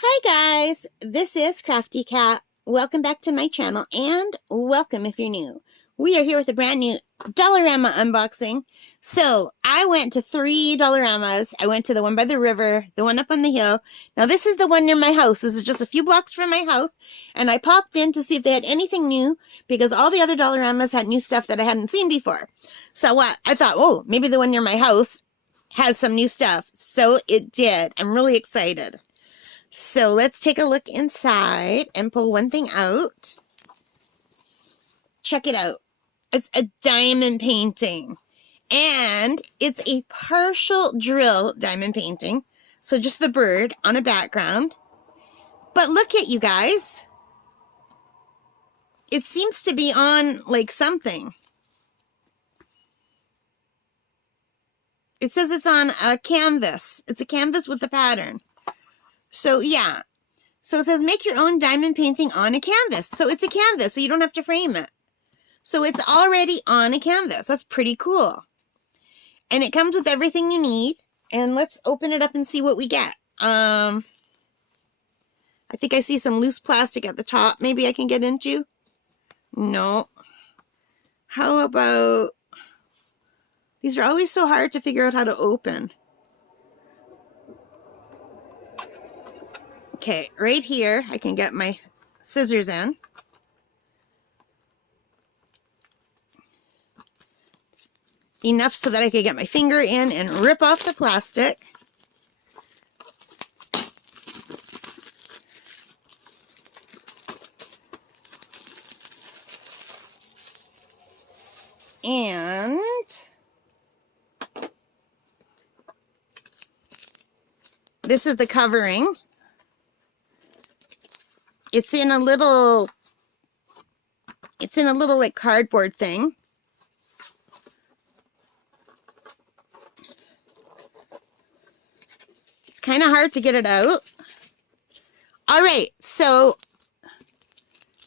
Hi guys, this is Crafty Cat. Welcome back to my channel and welcome if you're new. We are here with a brand new Dollarama unboxing. So I went to 3 Dollaramas. I went to the one by the river, the one up on the hill. Now this is the one near my house. This is just a few blocks from my house. And I popped in to see if they had anything new because all the other Dollaramas had new stuff that I hadn't seen before. So I thought, oh, maybe the one near my house has some new stuff. So it did. I'm really excited. So let's take a look inside and pull one thing out. Check it out. It's a diamond painting. And it's a partial drill diamond painting. So just the bird on a background. But look at you guys. It seems to be on like something. It says it's on a canvas. It's a canvas with a pattern. So yeah, so it says make your own diamond painting on a canvas. So it's a canvas, so you don't have to frame it. So it's already on a canvas. That's pretty cool. And it comes with everything you need. And let's open it up and see what we get. I think I see some loose plastic at the top. Maybe I can get into. No. How about, these are always so hard to figure out how to open. Okay, right here, I can get my scissors in. It's enough so that I can get my finger in and rip off the plastic. And this is the covering. It's in a little like cardboard thing. It's kind of hard to get it out. All right, so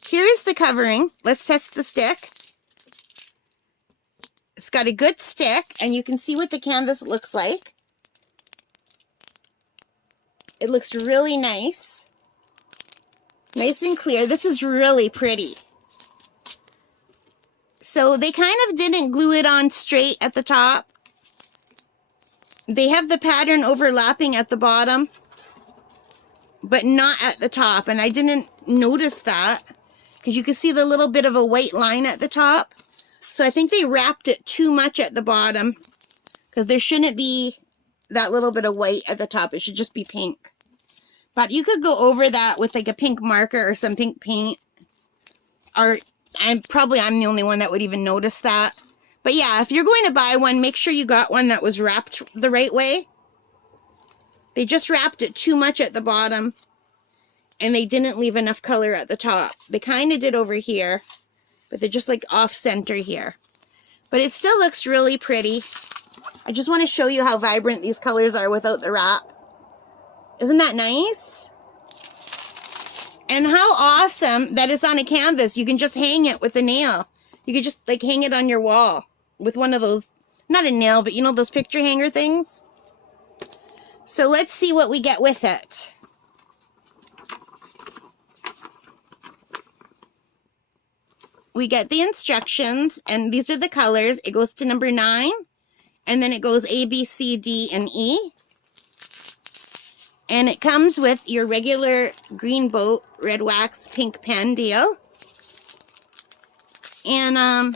here's the covering. Let's test the stick. It's got a good stick, and you can see what the canvas looks like. It looks really nice. Nice and clear. This is really pretty. So they kind of didn't glue it on straight at the top. They have the pattern overlapping at the bottom, but not at the top. And I didn't notice that because you can see the little bit of a white line at the top. So I think they wrapped it too much at the bottom because there shouldn't be that little bit of white at the top. It should just be pink. But you could go over that with like a pink marker or some pink paint. Or I'm the only one that would even notice that. But yeah, if you're going to buy one, make sure you got one that was wrapped the right way. They just wrapped it too much at the bottom. And they didn't leave enough color at the top. They kind of did over here. But they're just like off center here. But it still looks really pretty. I just want to show you how vibrant these colors are without the wrap. Isn't that nice? And how awesome that it's on a canvas. You can just hang it with a nail. You could just like hang it on your wall with one of those, not a nail, but you know those picture hanger things? So let's see what we get with it. We get the instructions, and these are the colors. It goes to number 9, and then it goes A, B, C, D, and E. And it comes with your regular green boat, red wax, pink pen deal. And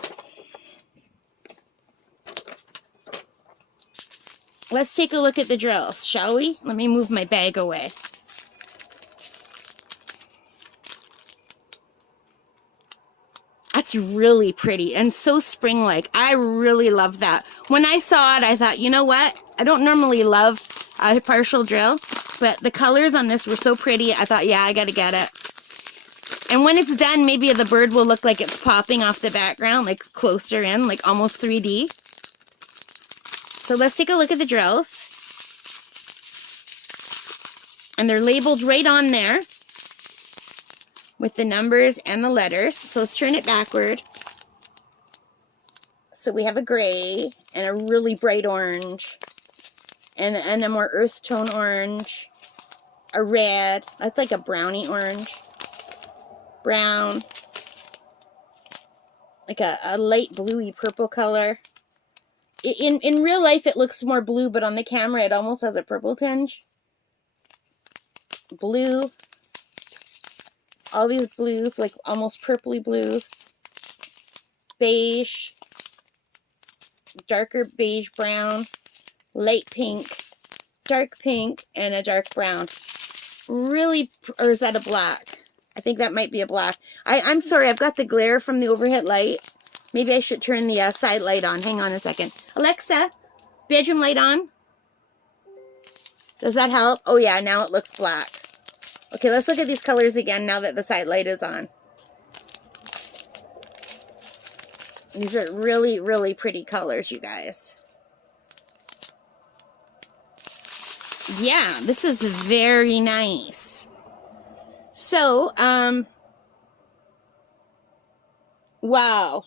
let's take a look at the drills, shall we? Let me move my bag away. That's really pretty and so spring-like. I really love that. When I saw it, I thought, you know what? I don't normally love a partial drill, but the colors on this were so pretty, I thought, yeah, I gotta get it. And when it's done, maybe the bird will look like it's popping off the background, like closer in, like almost 3D. So let's take a look at the drills. And they're labeled right on there with the numbers and the letters. So let's turn it backward. So we have a gray and a really bright orange and a more earth tone orange, a red. That's like a brownie orange. Brown. Like a light bluey purple color. In real life, it looks more blue, but on the camera, it almost has a purple tinge. Blue. All these blues, like almost purpley blues. Beige. Darker beige brown. Light pink. Dark pink. And a dark brown. Really, or is that a black? I think that might be a black. I'm sorry, I've got the glare from the overhead light. Maybe I should turn the side light on. Hang on a second. Alexa, bedroom light on. Does that help? Oh yeah, now it looks black. Okay, let's look at these colors again now that the side light is on. These are really, really pretty colors, you guys. Yeah, this is very nice. So, wow.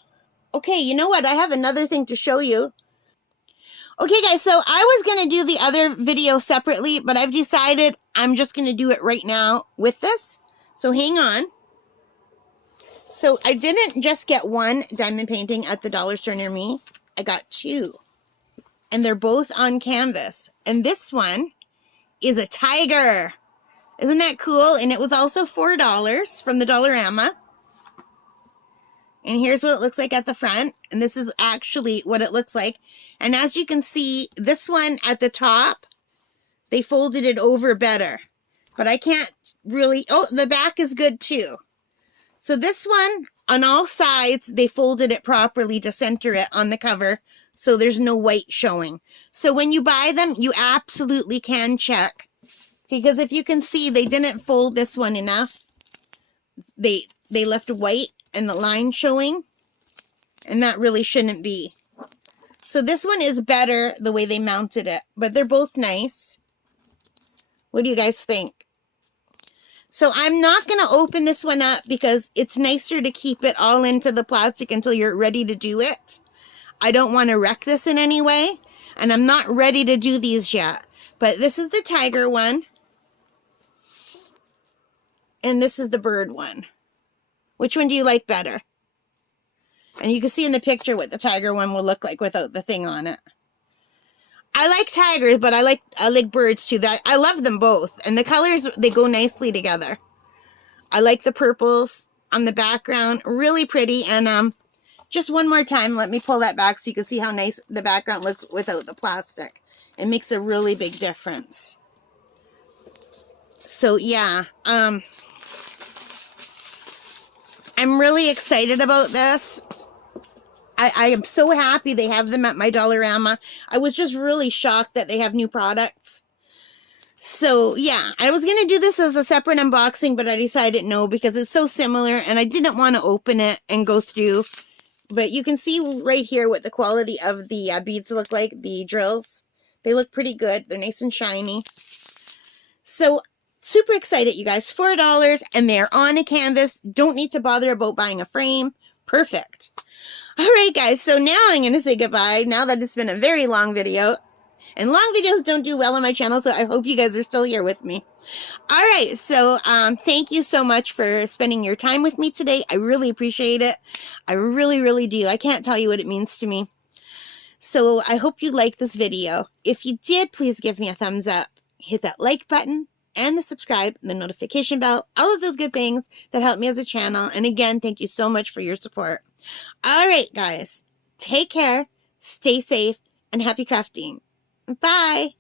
Okay, you know what? I have another thing to show you. Okay, guys, so I was going to do the other video separately, but I've decided I'm just going to do it right now with this. So hang on. So I didn't just get one diamond painting at the dollar store near me. I got two. And they're both on canvas. And this one is a tiger. Isn't that cool? And it was also $4 from the Dollarama. And here's what it looks like at the front. And this is actually what it looks like. And as you can see, this one at the top, they folded it over better. But I can't really... Oh, the back is good too. So this one, on all sides, they folded it properly to center it on the cover. So there's no white showing. So when you buy them, you absolutely can check. Because if you can see, they didn't fold this one enough. They left white and the line showing. And that really shouldn't be. So this one is better the way they mounted it. But they're both nice. What do you guys think? So I'm not going to open this one up because it's nicer to keep it all into the plastic until you're ready to do it. I don't want to wreck this in any way. And I'm not ready to do these yet. But this is the tiger one. And this is the bird one. Which one do you like better? And you can see in the picture what the tiger one will look like without the thing on it. I like tigers, but I like birds too. I love them both. And the colors, they go nicely together. I like the purples on the background. Really pretty. And just one more time, let me pull that back so you can see how nice the background looks without the plastic. It makes a really big difference. So yeah, I'm really excited about this. I am so happy they have them at my Dollarama. I was just really shocked that they have new products. So yeah, I was going to do this as a separate unboxing, but I decided no because it's so similar and I didn't want to open it and go through. But you can see right here what the quality of the beads look like, the drills. They look pretty good. They're nice and shiny. So super excited, you guys. $4 and they're on a canvas. Don't need to bother about buying a frame. Perfect. All right, guys. So now I'm going to say goodbye now that it's been a very long video. And long videos don't do well on my channel, so I hope you guys are still here with me. All right, so thank you so much for spending your time with me today. I really appreciate it. I really, really do. I can't tell you what it means to me. So I hope you liked this video. If you did, please give me a thumbs up. Hit that like button and the subscribe and the notification bell. All of those good things that help me as a channel. And again, thank you so much for your support. All right, guys. Take care. Stay safe and happy crafting. Bye.